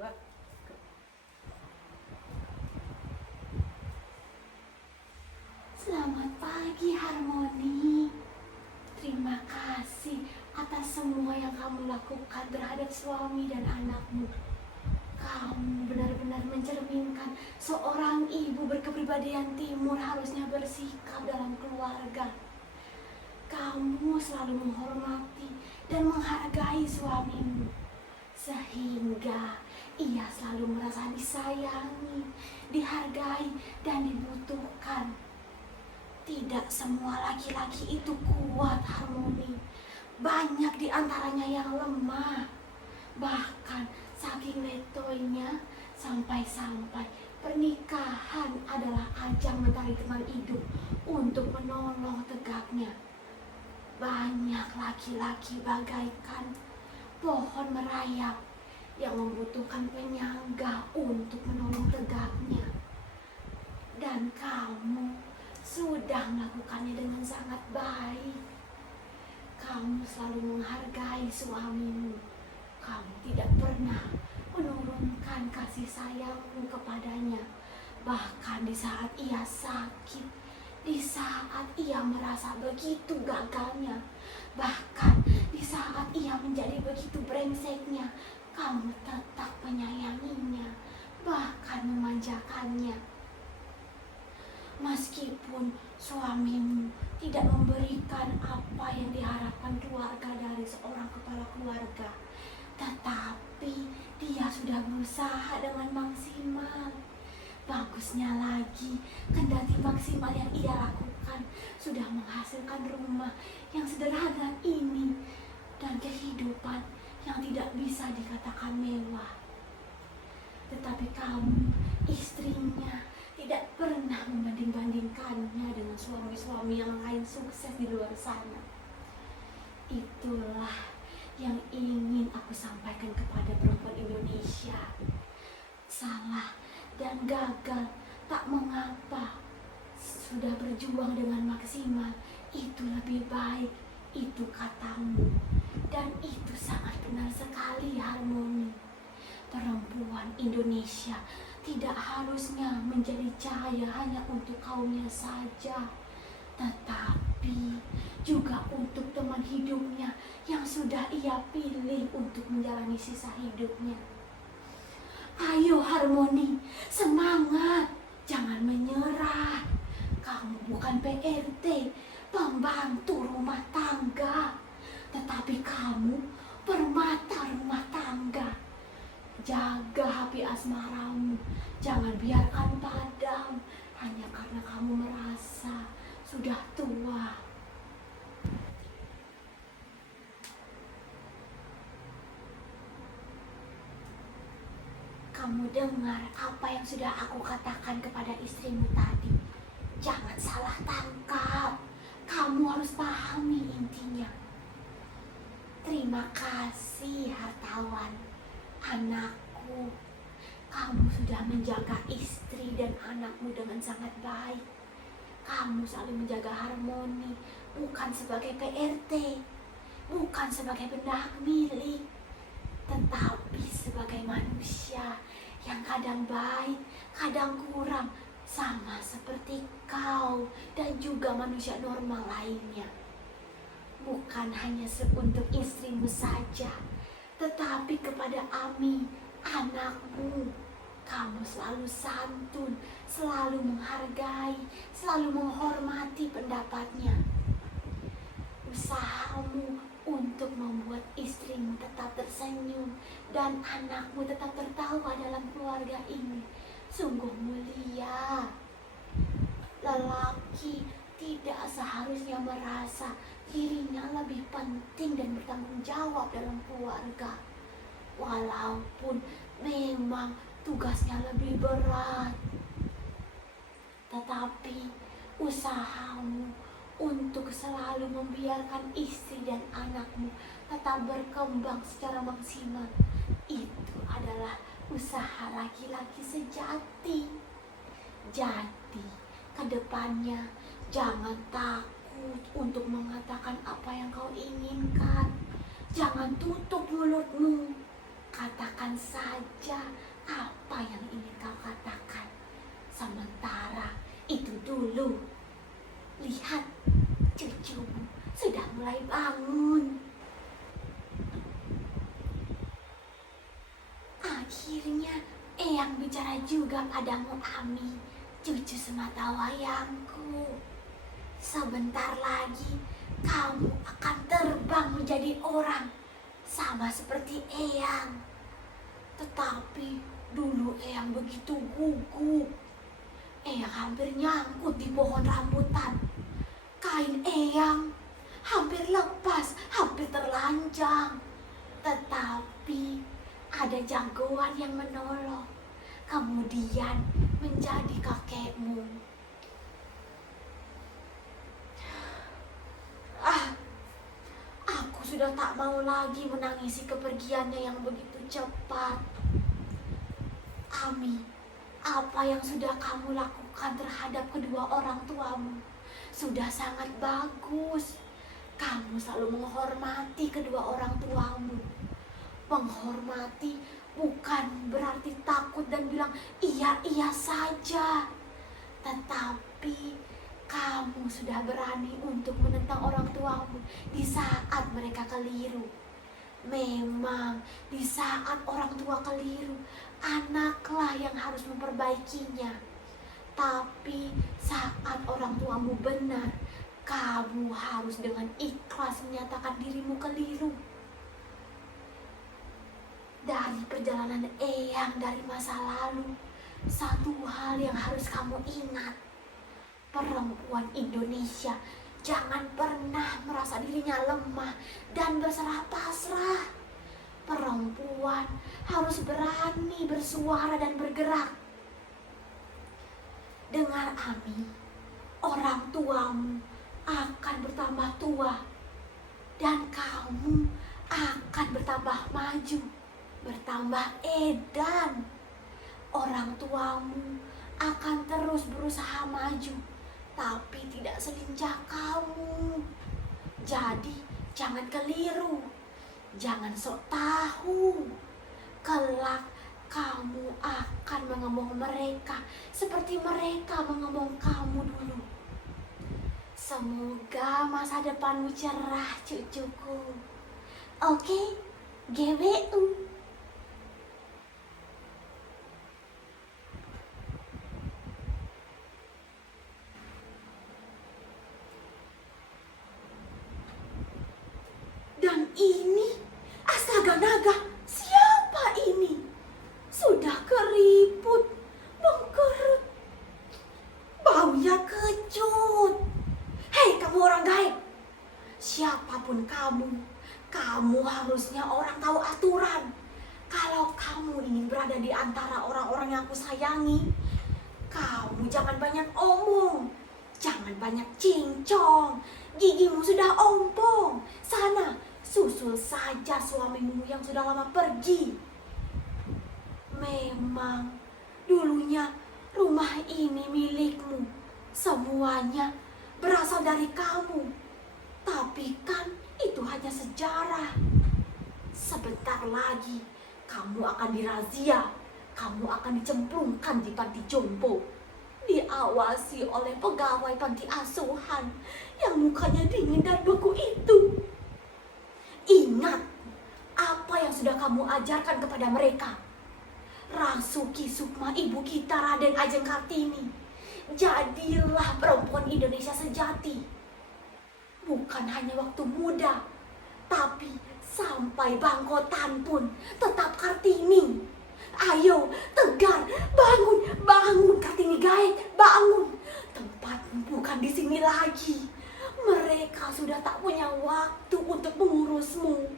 2. Selamat pagi Harmoni. Terima kasih atas semua yang kamu lakukan terhadap suami dan anakmu. Kamu benar-benar mencerminkan seorang ibu berkepribadian timur harusnya bersikap dalam keluarga. Kamu selalu menghormati dan menghargai suamimu, sehingga ia selalu merasa disayangi, dihargai, dan dibutuhkan. Tidak semua laki-laki itu kuat, Harmoni. Banyak di antaranya yang lemah. Bahkan saking letoynya, sampai-sampai pernikahan adalah ajang mencari teman hidup untuk menolong tegaknya. Banyak laki-laki bagaikan pohon merayap yang membutuhkan penyangga untuk menolong tegaknya. Dan kamu sudah melakukannya dengan sangat baik. Kamu selalu menghargai suamimu. Kamu tidak pernah menurunkan kasih sayangmu kepadanya. Bahkan di saat ia sakit, di saat ia merasa begitu gagalnya, bahkan di saat ia menjadi begitu brengseknya, kamu tetap menyayanginya, bahkan memanjakannya. Meskipun suamimu tidak memberikan apa yang diharapkan keluarga dari seorang kepala keluarga, tetapi dia sudah berusaha dengan maksimal. Bagusnya lagi, kendati maksimal yang ia lakukan sudah menghasilkan rumah yang sederhana ini dan kehidupan yang tidak bisa dikatakan mewah. Tetapi kamu, istrinya, tidak pernah membanding-bandingkannya dengan suami-suami yang lain sukses di luar sana. Itulah yang ingin aku sampaikan kepada perempuan Indonesia. Salah dan gagal tak mengapa. Sudah berjuang dengan maksimal, itu lebih baik. Itu katamu. Dan itu sangat benar sekali, Harmoni. Perempuan Indonesia tidak harusnya menjadi cahaya hanya untuk kaumnya saja, tetapi juga untuk teman hidupnya yang sudah ia pilih untuk menjalani sisa hidupnya. Ayo Harmoni, semangat, jangan menyerah. Kamu bukan PRT, pembantu rumah tangga, tetapi kamu permata rumah tangga. Jaga api asmaramu, jangan biarkan padam hanya karena kamu merasa sudah tua. Kamu dengar apa yang sudah aku katakan kepada istrimu tadi. Jangan salah tangkap, kamu harus pahami intinya. Terima kasih hartawan, anakku. Kamu sudah menjaga istri dan anakmu dengan sangat baik. Kamu selalu menjaga Harmoni, bukan sebagai PRT, bukan sebagai benda milik, tetapi sebagai manusia yang kadang baik, kadang kurang, sama seperti kau dan juga manusia normal lainnya. Bukan hanya untuk istrimu saja, tetapi kepada Ami, anakmu. Kamu selalu santun, selalu menghargai, selalu menghormati pendapatnya. Usahamu untuk membuat istrimu tetap tersenyum dan anakmu tetap tertawa dalam keluarga ini sungguh mulia. Lelaki tidak seharusnya merasa dirinya lebih penting dan bertanggung jawab dalam keluarga, walaupun memang tugasnya lebih berat. Tetapi usahamu untuk selalu membiarkan istri dan anakmu tetap berkembang secara maksimal, itu adalah usaha laki-laki sejati. Jadi, kedepannya jangan takut untuk mengatakan apa yang kau inginkan. Jangan tutup mulutmu. Katakan saja apa yang ingin kau katakan. Sementara itu dulu, lihat cucumu sudah mulai bangun. Akhirnya Eyang bicara juga padamu, Ami, cucu semata wayangku. Sebentar lagi kamu akan terbang menjadi orang, sama seperti Eyang. Tetapi dulu Eyang begitu gugup. Eyang hampir nyangkut di pohon rambutan. Kain Eyang hampir lepas, hampir terlanjang. Tetapi ada jagoan yang menolong, kemudian menjadi kakekmu. Aku sudah tak mau lagi menangisi kepergiannya yang begitu cepat. Ami, apa yang sudah kamu lakukan terhadap kedua orang tuamu sudah sangat bagus. Kamu selalu menghormati kedua orang tuamu. Menghormati bukan berarti takut dan bilang iya saja. Tetapi kamu sudah berani untuk menentang orang tuamu di saat mereka keliru. Memang di saat orang tua keliru, anaklah yang harus memperbaikinya. Tapi saat orang tuamu benar, kamu harus dengan ikhlas menyatakan dirimu keliru. Dari perjalanan Eyang dari masa lalu, satu hal yang harus kamu ingat. Perempuan Indonesia jangan pernah merasa dirinya lemah dan berserah pasrah. Perempuan harus berani bersuara dan bergerak. Dengar, Ami, orang tuamu akan bertambah tua dan kamu akan bertambah maju, bertambah edan. Orang tuamu akan terus berusaha maju, tapi tidak selincah kamu. Jadi jangan keliru, jangan sok tahu. Kelak kamu akan mengemong mereka seperti mereka mengemong kamu dulu. Semoga masa depanmu cerah, cucuku. Oke, GWU. Dan ini, astaga naga, siapa ini? Sudah keriput, mengkerut, baunya kecut. Hei kamu orang gaib, siapapun kamu harusnya orang tahu aturan. Kalau kamu ingin berada di antara orang-orang yang aku sayangi, kamu jangan banyak omong, jangan banyak cincong. Gigimu sudah ompong. Sana, susul saja suamimu yang sudah lama pergi. Memang dulunya rumah ini milikmu. Semuanya berasal dari kamu. Tapi kan itu hanya sejarah. Sebentar lagi kamu akan dirazia. Kamu akan dicemplungkan di panti jompo, diawasi oleh pegawai panti asuhan yang mukanya dingin dan beku itu. Ingat apa yang sudah kamu ajarkan kepada mereka. Rasuki Sukma ibu kita Raden Ajeng Kartini, jadilah perempuan Indonesia sejati. Bukan hanya waktu muda, tapi sampai bangkotan pun tetap Kartini. Ayo, Tegar, bangun Kartini Gaib, bangun. Tempatmu bukan di sini lagi. Mereka sudah tak punya waktu untuk mengurusmu.